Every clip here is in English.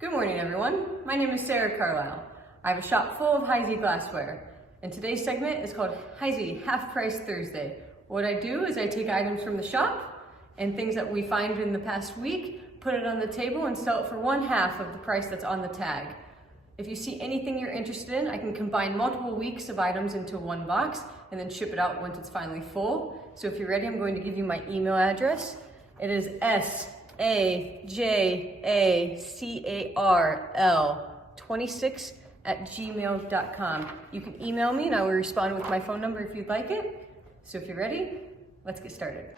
Good morning, everyone. My name is Sarah Carlisle. I have a shop full of Heisey glassware, and today's segment is called Heisey Half Price Thursday. What I do is I take items from the shop and things that we find in the past week, put it on the table and sell it for 1/2 of the price that's on the tag. If you see anything you're interested in, I can combine multiple weeks of items into one box and then ship it out once it's finally full. So if you're ready, I'm going to give you my email address. It is sajacarl26@gmail.com. You can email me and I will respond with my phone number if you'd like it. So if you're ready, let's get started.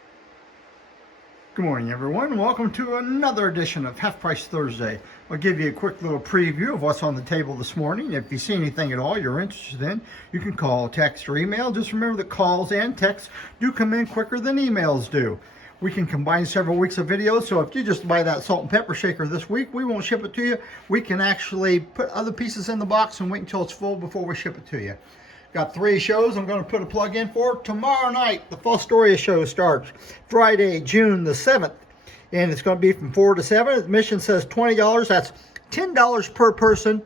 Good morning, everyone. Welcome to another edition of Half Price Thursday. I'll give you a quick little preview of what's on the table this morning. If you see anything at all you're interested in, you can call, text, or email. Just remember that calls and texts do come in quicker than emails do. We can combine several weeks of videos, so if you just buy that salt and pepper shaker this week, we won't ship it to you. We can actually put other pieces in the box and wait until it's full before we ship it to you. Got 3 shows I'm going to put a plug in for. Tomorrow night, the Fostoria show starts Friday, June the 7th, and it's going to be from 4 to 7. Admission says $20. That's $10 per person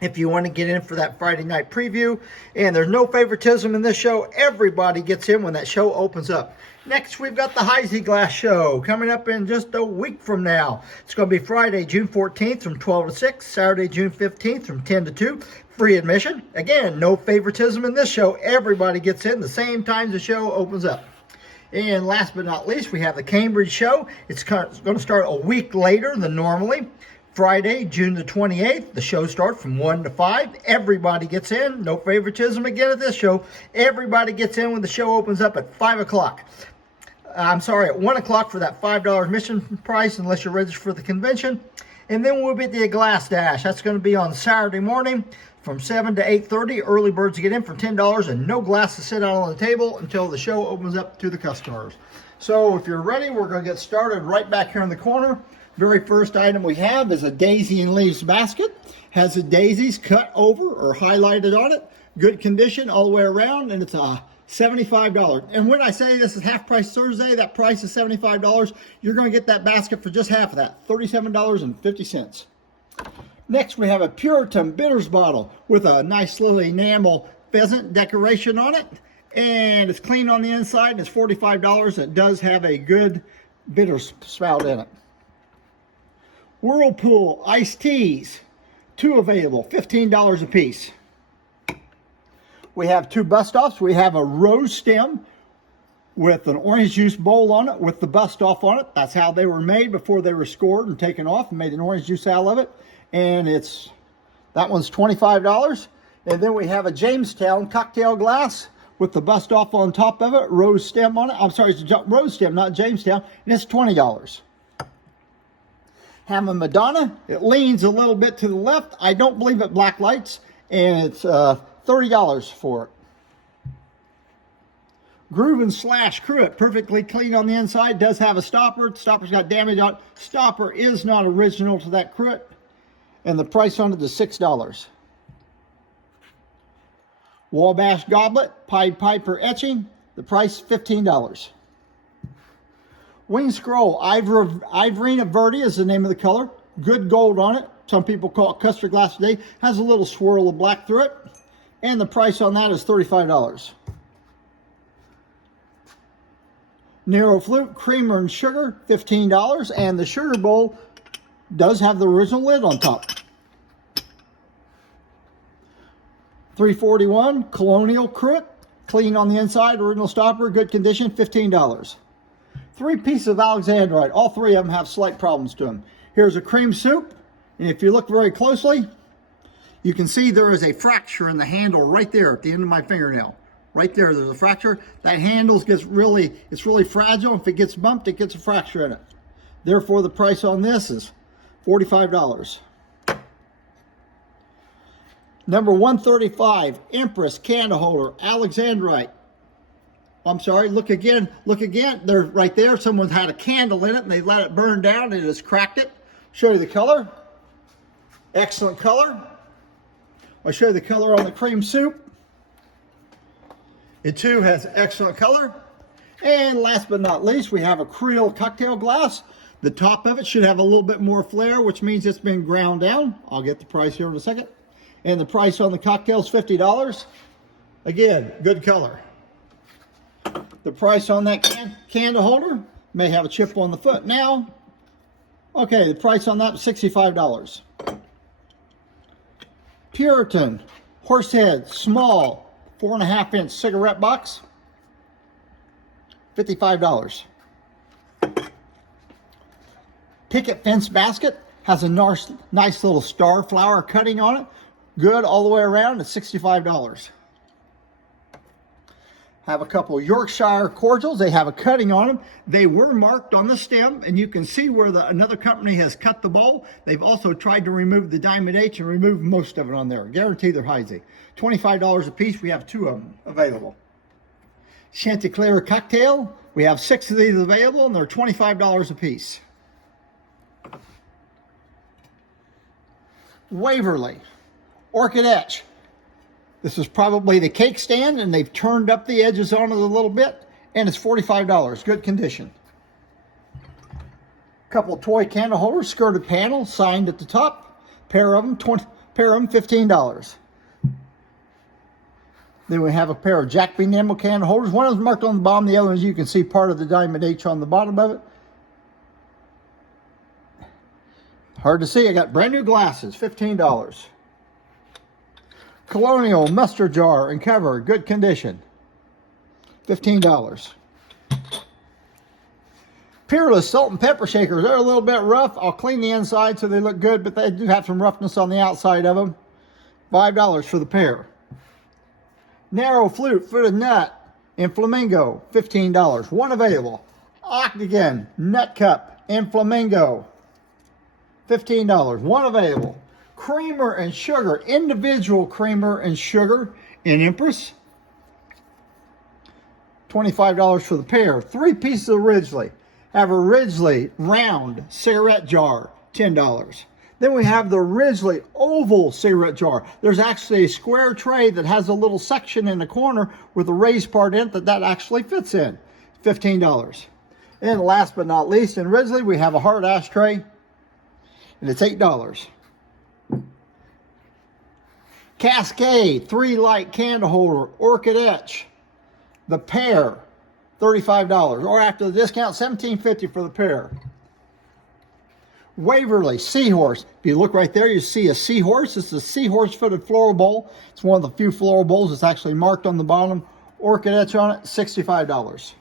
if you want to get in for that Friday night preview. And there's no favoritism in this show. Everybody gets in when that show opens up. Next, we've got the Heisey Glass Show coming up in just a week from now. It's going to be Friday, June 14th from 12 to 6, Saturday, June 15th from 10 to 2. Free admission. Again, no favoritism in this show. Everybody gets in the same time the show opens up. And last but not least, we have the Cambridge Show. It's going to start a week later than normally. Friday, June the 28th, the show starts from 1 to 5. Everybody gets in. No favoritism again at this show. Everybody gets in when the show opens up at 5 o'clock. I'm sorry, at 1 o'clock for that $5 admission price unless you're registered for the convention. And then we'll be at the Glass Dash. That's going to be on Saturday morning from 7 to 8:30. Early birds get in for $10 and no glass to sit out on the table until the show opens up to the customers. So if you're ready, we're going to get started right back here in the corner. Very first item we have is a daisy and leaves basket. Has the daisies cut over or highlighted on it. Good condition all the way around, and it's a $75. And when I say this is Half Price Thursday, that price is $75. You're going to get that basket for just half of that, $37.50. Next, we have a Puritan bitters bottle with a nice little enamel pheasant decoration on it. And it's clean on the inside, and it's $45. It does have a good bitter spout in it. Whirlpool iced teas, 2 available, $15 a piece. We have 2 bust-offs. We have a rose stem with an orange juice bowl on it with the bust-off on it. That's how they were made before they were scored and taken off and made an orange juice out of it. And that one's $25. And then we have a Jamestown cocktail glass with the bust-off on top of it, rose stem on it. I'm sorry, it's a rose stem, not Jamestown, and it's $20. Have a Madonna. It leans a little bit to the left. I don't believe it black lights, and it's $30 for it. Groove and Slash Cruet, perfectly clean on the inside. Does have a stopper. The stopper's got damage on it. Stopper is not original to that cruet, and the price on it is $6. Wabash Goblet, Pied Piper etching. The price $15. Wing Scroll, Ivorina Verde is the name of the color. Good gold on it. Some people call it custard glass today. Has a little swirl of black through it. And the price on that is $35. Narrow Flute, Creamer and Sugar, $15. And the sugar bowl does have the original lid on top. $3.41, Colonial Cruet, clean on the inside, original stopper, good condition, $15. 3 pieces of Alexandrite. All 3 of them have slight problems to them. Here's a cream soup. And if you look very closely, you can see there is a fracture in the handle right there at the end of my fingernail. Right there, there's a fracture. That handle it's really fragile. If it gets bumped, it gets a fracture in it. Therefore, the price on this is $45. Number 135, Empress Candle Holder, Alexandrite. I'm sorry, look again. They're right there. Someone had a candle in it and they let it burn down and it has cracked it. Show you the color. Excellent color. I'll show you the color on the cream soup. It too has excellent color. And last but not least, we have a Creel cocktail glass. The top of it should have a little bit more flare, which means it's been ground down. I'll get the price here in a second. And the price on the cocktail is $50. Again, good color. The price on that candle holder may have a chip on the foot now. Okay, the price on that was $65. Puritan Horsehead small 4.5-inch cigarette box, $55. Picket fence basket has a nice little star flower cutting on it. Good all the way around at $65. Have a couple Yorkshire cordials. They have a cutting on them. They were marked on the stem, and you can see where another company has cut the bowl. They've also tried to remove the Diamond H and remove most of it on there. Guarantee they're Heisey. $25 a piece. We have 2 of them available. Chanticleer cocktail. We have 6 of these available, and they're $25 a piece. Waverly Orchid Etch. This is probably the cake stand, and they've turned up the edges on it a little bit, and it's $45. Good condition. Couple toy candle holders, skirted panel, signed at the top. Pair of them, $15. Then we have a pair of Jack B. Nimble candle holders. One of them's marked on the bottom, the other ones you can see part of the Diamond H on the bottom of it. Hard to see. I got brand new glasses, $15. Colonial mustard jar and cover, good condition, $15. Peerless salt and pepper shakers. They're a little bit rough. I'll clean the inside so they look good, but they do have some roughness on the outside of them. $5 for the pair. Narrow flute, footed nut, in flamingo, $15. One available. Octagon nut cup in flamingo, $15. One available. Creamer and sugar, individual creamer and sugar in Empress, $25 for the pair. 3 pieces of Ridgely. Have a Ridgely round cigarette jar, $10. Then we have the Ridgely oval cigarette jar. There's actually a square tray that has a little section in the corner with a raised part in it that actually fits in, $15. And last but not least, in Ridgely, we have a hard ashtray, and it's $8. Cascade 3-light candle holder, Orchid Etch. The pair, $35. Or after the discount, $17.50 for the pair. Waverly Seahorse. If you look right there, you see a seahorse. It's a seahorse-footed floral bowl. It's one of the few floral bowls that's actually marked on the bottom. Orchid Etch on it, $65.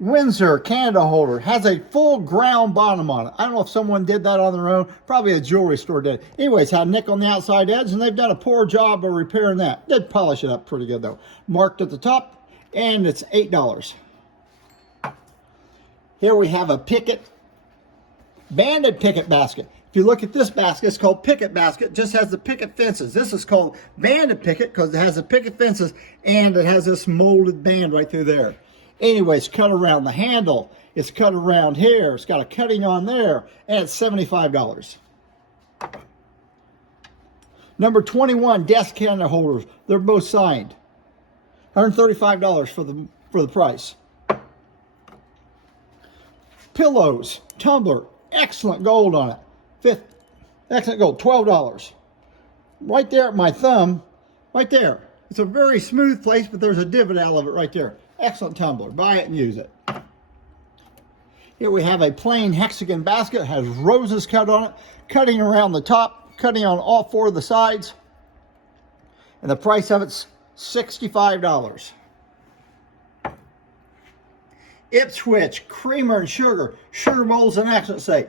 Windsor candle holder has a full ground bottom on it. I don't know if someone did that on their own. Probably a jewelry store did. Anyways, had a nick on the outside edge, and they've done a poor job of repairing that. Did polish it up pretty good though. Marked at the top, and it's $8. Here we have a banded picket basket. If you look at this basket, it's called picket basket. It just has the picket fences. This is called banded picket because it has the picket fences and it has this molded band right through there. Anyway, it's cut around the handle. It's cut around here. It's got a cutting on there, and it's $75. Number 21 desk candle holders. They're both signed. $135 for the price. Pillows, tumbler, excellent gold on it. Excellent gold, $12. Right there at my thumb, right there. It's a very smooth place, but there's a divot out of it right there. Excellent tumbler. Buy it and use it. Here we have a plain hexagon basket. It has roses cut on it, cutting around the top, cutting on all 4 of the sides. And the price of it's $65. Ipswich creamer and sugar. Sugar bowls and accent sake.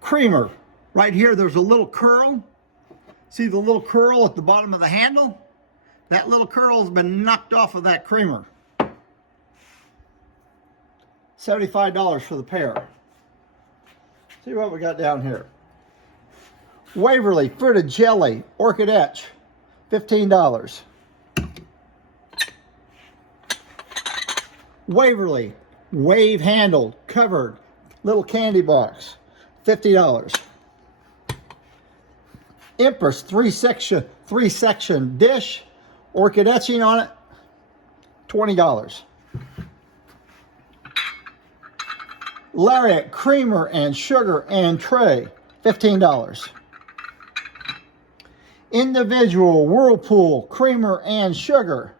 Creamer. Right here there's a little curl. See the little curl at the bottom of the handle? That little curl has been knocked off of that creamer. $75 for the pair. See what we got down here. Waverly fruited jelly, Orchid Etch, $15. Waverly wave handled, covered, little candy box, $50. Empress three section dish, orchid etching on it, $20. Lariat creamer and sugar and tray, $15. Individual Whirlpool creamer and sugar,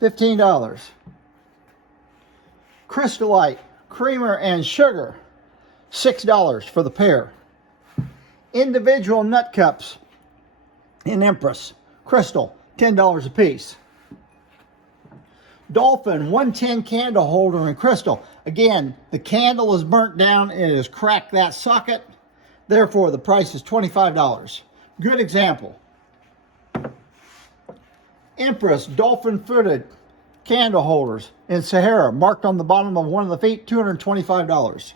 $15. Crystallite creamer and sugar, $6 for the pair. Individual nut cups in Empress Crystal, $10 a piece. Dolphin 110 candle holder in crystal. Again, the candle is burnt down and it has cracked that socket. Therefore, the price is $25. Good example. Empress dolphin footed candle holders in Sahara, marked on the bottom of one of the feet, $225.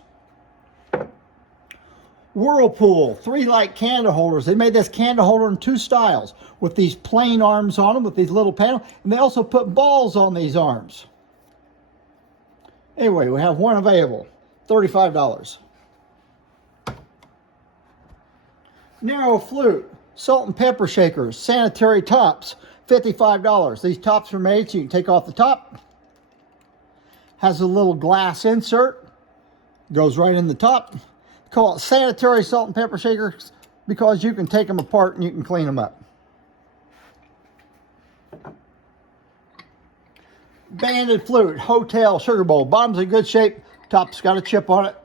Whirlpool 3-light candle holders. They made this candle holder in 2 styles, with these plain arms on them, with these little panels, and they also put balls on these arms. Anyway, we have one available, $35. Narrow flute, salt and pepper shakers, sanitary tops, $55. These tops are made so you can take off the top. Has a little glass insert, goes right in the top. Call it sanitary salt and pepper shakers because you can take them apart and you can clean them up. Banded flute, hotel sugar bowl. Bottom's in good shape, top's got a chip on it,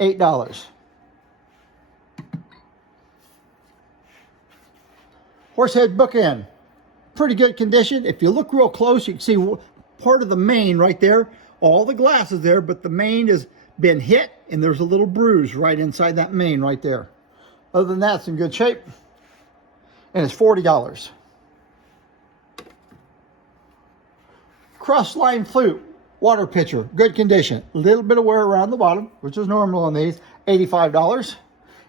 $8. Horsehead bookend, pretty good condition. If you look real close, you can see part of the main right there. All the glass is there, but the main has been hit, and there's a little bruise right inside that main right there. Other than that, it's in good shape, and it's $40. Cross-line flute, water pitcher, good condition. A little bit of wear around the bottom, which is normal on these, $85.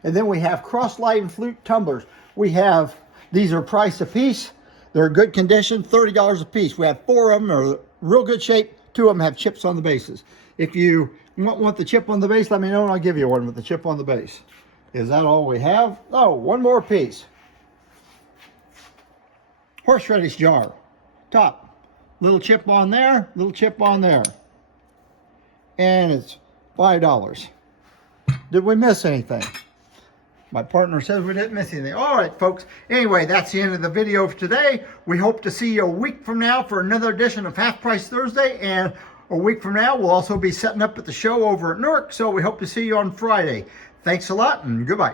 And then we have cross-line flute tumblers. These are priced a piece. They're in good condition, $30 a piece. We have 4 of them, are real good shape. 2 of them have chips on the bases. If you want the chip on the base, let me know and I'll give you one with the chip on the base. Is that all we have? Oh, one more piece. Horseradish jar. Top. Little chip on there, little chip on there. And it's $5. Did we miss anything? My partner says we didn't miss anything. All right, folks. Anyway, that's the end of the video for today. We hope to see you a week from now for another edition of Half Price Thursday. And a week from now, we'll also be setting up at the show over at Newark. So we hope to see you on Friday. Thanks a lot and goodbye.